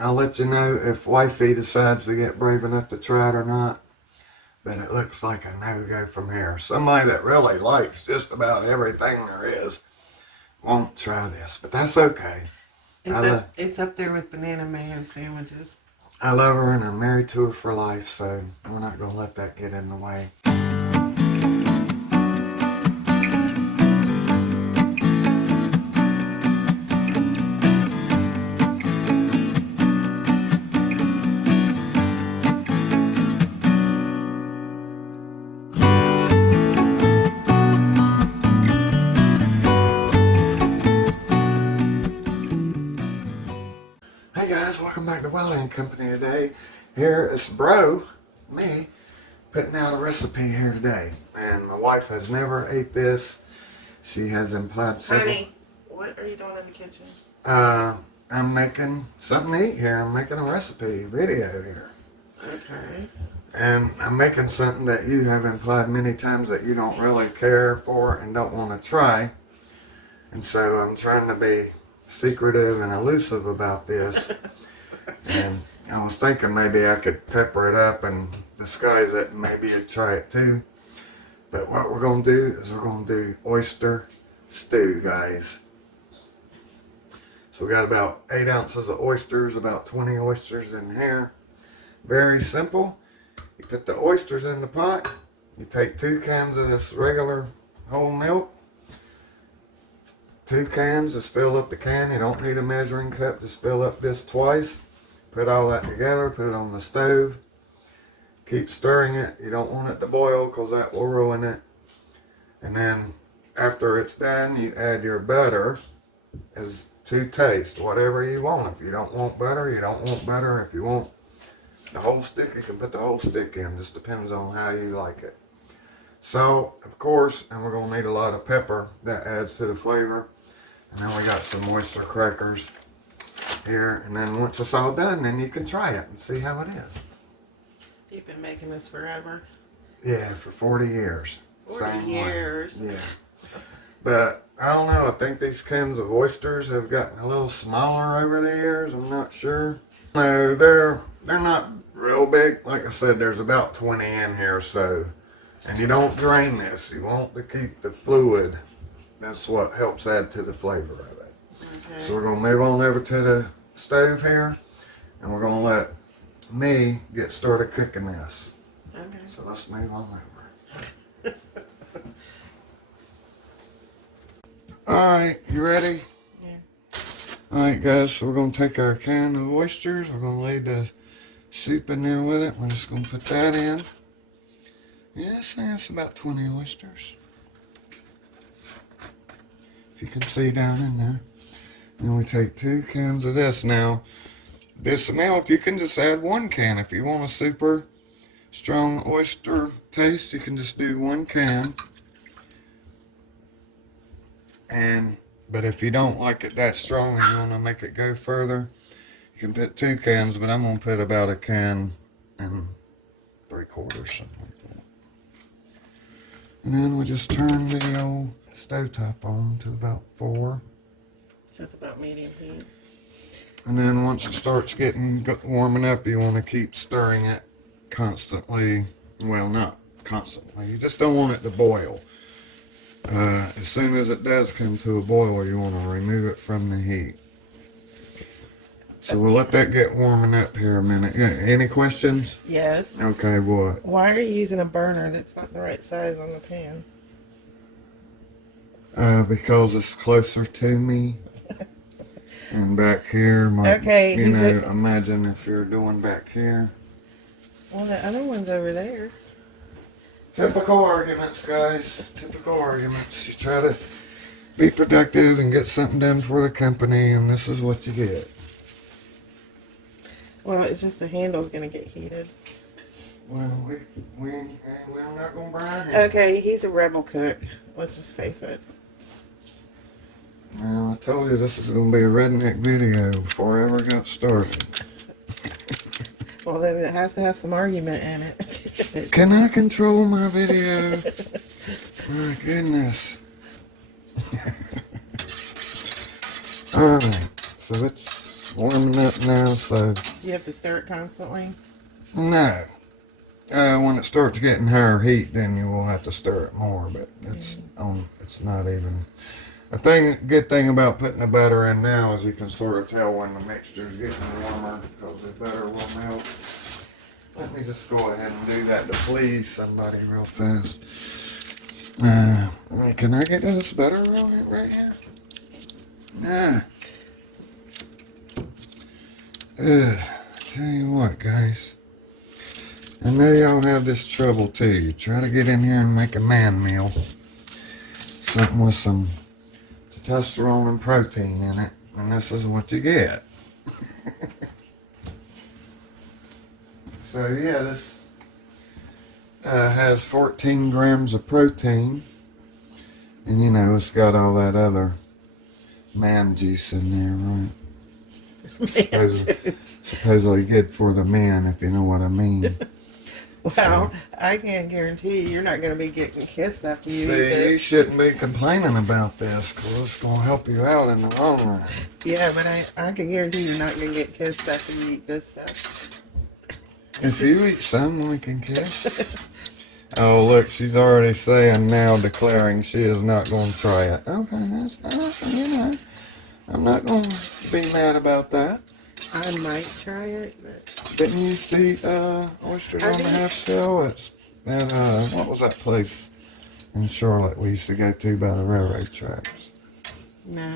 I'll let you know if Wifey decides to get brave enough to try it or not. But it looks like a no-go from here. Somebody that really likes just about everything there is won't try this, but that's okay. It's up there with banana mayo sandwiches. I love her and I'm married to her for life, so we're not going to let that get in the way. Hey guys, welcome back to Wiley Company today. Here is me, putting out a recipe here today. And my wife has never ate this. She has implied several. Honey, what are you doing in the kitchen? I'm making something to eat here. I'm making a recipe video here. Okay. And I'm making something that you have implied many times that you don't really care for and don't want to try. And so I'm trying to be secretive and elusive about this. And I was thinking maybe I could pepper it up and disguise it and maybe you'd try it too. But what we're going to do is we're going to do oyster stew, guys. So we got about 8 ounces of oysters, about 20 oysters in here. Very simple. You put the oysters in the pot. You take 2 cans of this regular whole milk. 2 cans, just fill up the can. You don't need a measuring cup, just fill up this twice. Put all that together, put it on the stove. Keep stirring it. You don't want it to boil because that will ruin it. And then after it's done, you add your butter as to taste, whatever you want. If you don't want butter, you don't want butter. If you want the whole stick, you can put the whole stick in. Just depends on how you like it. Salt, of course, and we're going to need a lot of pepper. That adds to the flavor. And then we got some oyster crackers here. And then once it's all done, then you can try it and see how it is. You've been making this forever. Yeah, for 40 years. 40 years. Yeah. But I don't know. I think these cans of oysters have gotten a little smaller over the years. I'm not sure. No, they're not real big. Like I said, there's about 20 in here, so. And you don't drain this. You want to keep the fluid. That's what helps add to the flavor of it. Okay. So we're going to move on over to the stove here. And we're going to let me get started cooking this. Okay. So let's move on over. Alright, you ready? Yeah. Alright guys, so we're going to take our can of oysters. We're going to lay the soup in there with it. We're just going to put that in. Yeah, I think that's about 20 oysters. If you can see down in there. And we take 2 cans of this. Now, this milk, you can just add 1 can. If you want a super strong oyster taste, you can just do 1 can. But if you don't like it that strong and you want to make it go further, you can put 2 cans, but I'm going to put about 1 can and 3/4, something like that. And then we just turn the old stovetop on to about 4. So it's about medium heat. And then once it starts getting warming up, you want to keep stirring it constantly. Well, not constantly. You just don't want it to boil. As soon as it does come to a boil, you want to remove it from the heat. So we'll let that get warming up here a minute. Yeah, any questions? Yes. Okay, what? Why are you using a burner that's not the right size on the pan? Because it's closer to me. And back here, okay, imagine if you're doing back here. Well, the other one's over there. Typical arguments, guys. Typical arguments. You try to be productive and get something done for the company, and this is what you get. Well, it's just the handle's going to get heated. Well, we're not going to burn him. Okay, he's a rebel cook. Let's just face it. Well, I told you this is going to be a redneck video before I ever got started. Well, then it has to have some argument in it. Can I control my video? My goodness. Alright, so it's warming up now, so You have to stir it constantly. no. When it starts getting higher heat, then you will have to stir it more. But it's It's not even. Good thing about putting the butter in now is you can sort of tell when the mixture is getting warmer because the butter will melt. Let me just go ahead and do that to please somebody real fast. Can I get this butter right here? Tell you what, guys. I know y'all have this trouble too. You try to get in here and make a man meal. Something with some testosterone and protein in it. And this is what you get. So yeah, this has 14 grams of protein. And you know, it's got all that other man juice in there, right? Supposedly good for the men, if you know what I mean. Well, I can't guarantee you're not going to be getting kissed after you eat See, this. you shouldn't be complaining about this because it's going to help you out in the long run. Yeah, but I can guarantee you're not going to get kissed after you eat this stuff. If you eat some, we can kiss. Oh, look, she's already saying now, declaring she is not going to try it. Okay, I'm not going to be mad about that. I might try it, but... Didn't you used to eat oysters on the half shell? It's at, what was that place in Charlotte we used to go to by the railroad tracks? No.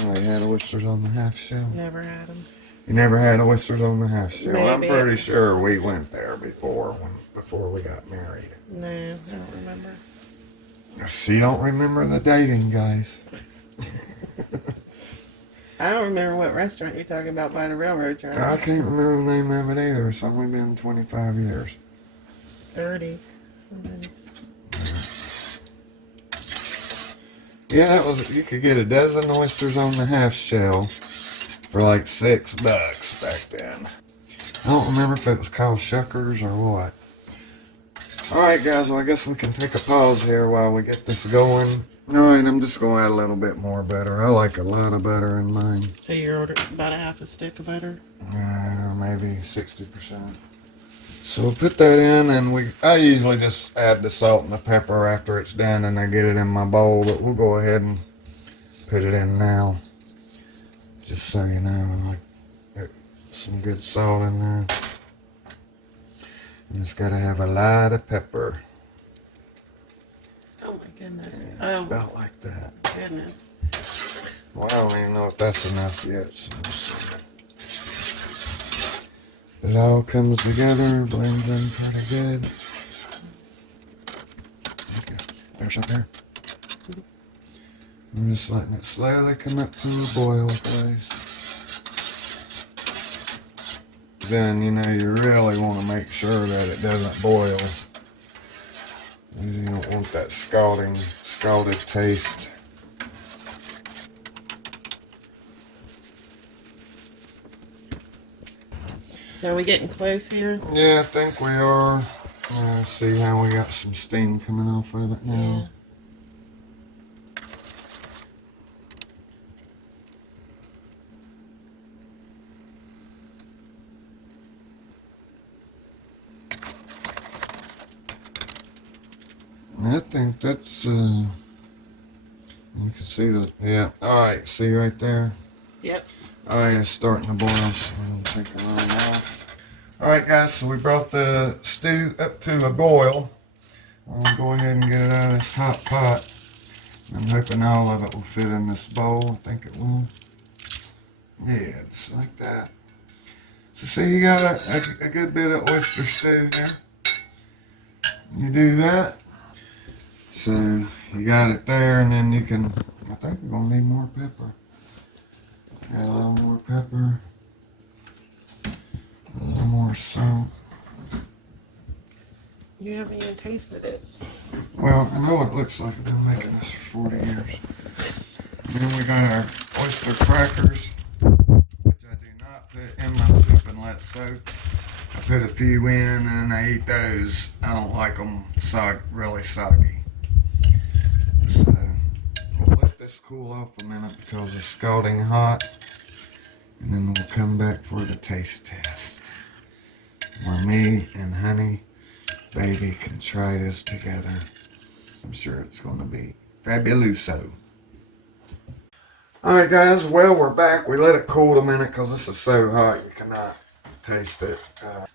Oh, they had oysters on the half shell? Never had them. You never had oysters on the half shell? Maybe. I'm pretty sure we went there before we got married. No, I don't remember. She don't remember the dating, guys. I don't remember what restaurant you're talking about by the railroad track. I can't remember the name of it either. It's only been 25 years. 30. Yeah, you could get a dozen oysters on the half shell for like $6 back then. I don't remember if it was called Shuckers or what. Alright guys, well I guess we can take a pause here while we get this going. Alright, I'm just going to add a little bit more butter. I like a lot of butter in mine. So you're ordering about a half a stick of butter? Maybe 60%. So we'll put that in, and I usually just add the salt and the pepper after it's done and I get it in my bowl, but we'll go ahead and put it in now. Just so you know, like some good salt in there. And it's got to have a lot of pepper. Oh my goodness. Yeah, about like that. Goodness. Well, I don't even know if that's enough yet. So it all comes together, blends in pretty good. Okay, there's up there. I'm just letting it slowly come up to a boil, guys. Then, you know, you really want to make sure that it doesn't boil. You don't want that scalded taste. So are we getting close here? Yeah, I think we are. See how we got some steam coming off of it now. I think that's, you can see that, yeah. Alright, see right there? Yep. Alright, it's starting to boil, so I'm going to take the lid off. Alright guys, so we brought the stew up to a boil. I'll go ahead and get it out of this hot pot. I'm hoping all of it will fit in this bowl. I think it will. Yeah, just like that. So see, you got a good bit of oyster stew here. You do that. So you got it there, and then you can, I think we're going to need more pepper. Add a little more pepper. A little more salt. You haven't even tasted it. Well, I know what it looks like. I've been making this for 40 years. And then we got our oyster crackers, which I do not put in my soup and let soak. I put a few in and I eat those. I don't like them really soggy. So we'll let this cool off a minute because it's scalding hot. And then we'll come back for the taste test, where me and Honey Baby can try this together. I'm sure it's going to be fabuloso. Alright guys, well we're back. We let it cool a minute because this is so hot you cannot taste it.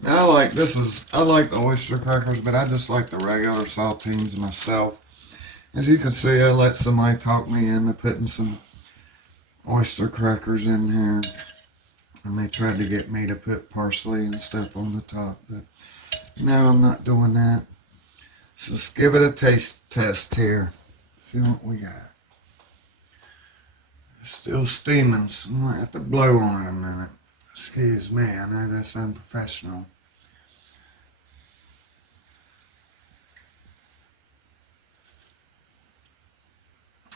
I like the oyster crackers, but I just like the regular saltines myself. As you can see, I let somebody talk me into putting some oyster crackers in here. And they tried to get me to put parsley and stuff on the top, but no, I'm not doing that. So let's give it a taste test here. See what we got. It's still steaming, so I might have to blow on it a minute. Excuse me, I know that's unprofessional.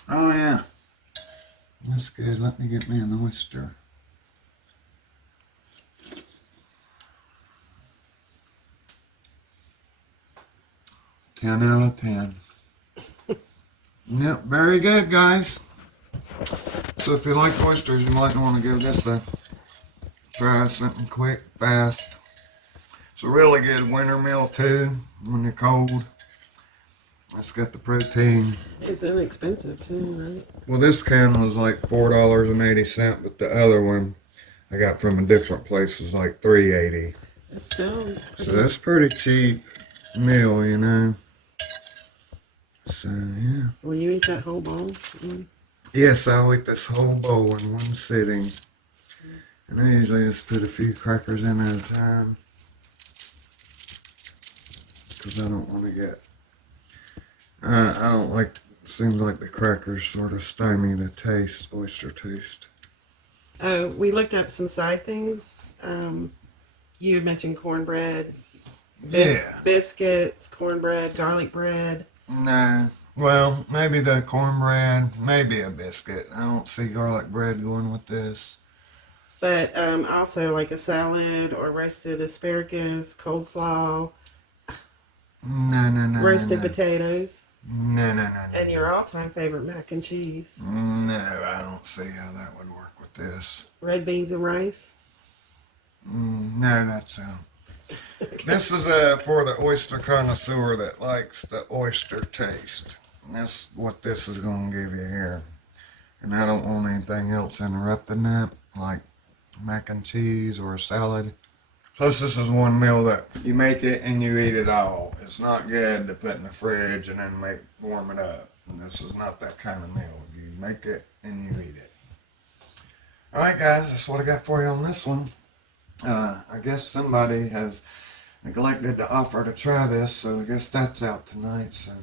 Oh yeah, that's good. Let me get me an oyster. 10 out of 10. Yep, very good, guys. So if you like oysters, you might want to give this a try. Something quick, fast. It's a really good winter meal too when you're cold. It's got the protein. It's inexpensive too, right? Well, this can was like $4.80, but the other one I got from a different place was like $3.80. It's still So that's pretty cheap meal, you know. So yeah. Will you eat that whole bowl? Yes, I'll eat this whole bowl in one sitting. And I usually just put a few crackers in at a time, because I don't want to get, I don't like, it seems like the crackers sort of stymie the taste, oyster taste. We looked up some side things. You mentioned cornbread, biscuits, cornbread, garlic bread. No. Well, maybe the cornbread, maybe a biscuit. I don't see garlic bread going with this. But also like a salad or roasted asparagus, coleslaw. No. Roasted potatoes. No. And your all-time favorite mac and cheese. No, I don't see how that would work with this. Red beans and rice. No, that's This is for the oyster connoisseur that likes the oyster taste. And that's what this is going to give you here. And I don't want anything else interrupting that, like mac and cheese or a salad. Plus, this is one meal that you make it and you eat it all. It's not good to put in the fridge and then warm it up. And this is not that kind of meal. You make it and you eat it. Alright guys, that's what I got for you on this one. I guess somebody has neglected to offer to try this, so I guess that's out tonight. So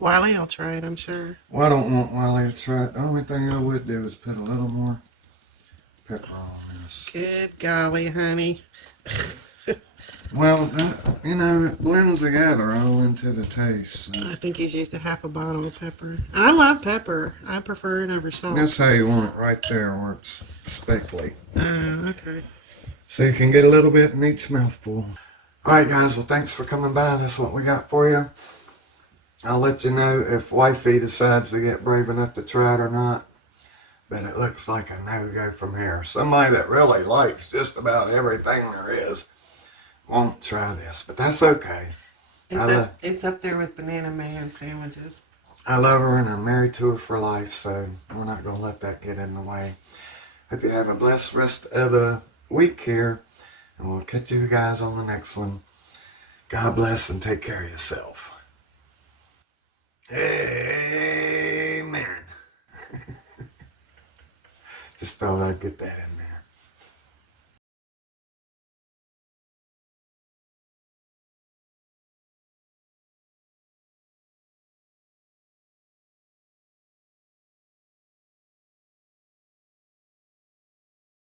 Wiley, I'll try it, I'm sure. Well, I don't want Wiley to try it. The only thing I would do is put a little more pepper on this. Good golly, honey. Well, it blends together all into the taste. So. I think he's used a half a bottle of pepper. I love pepper. I prefer it over salt. That's how you want it right there, where it's speckly. Okay. So you can get a little bit in each mouthful. Alright guys, well thanks for coming by. That's what we got for you. I'll let you know if Wifey decides to get brave enough to try it or not. But it looks like a no-go from here. Somebody that really likes just about everything there is won't try this, but that's okay. It's up there with banana mayo sandwiches. I love her and I'm married to her for life, so we're not going to let that get in the way. Hope you have a blessed rest of the week here, and we'll catch you guys on the next one. God bless and take care of yourself. Amen. Just thought I'd get that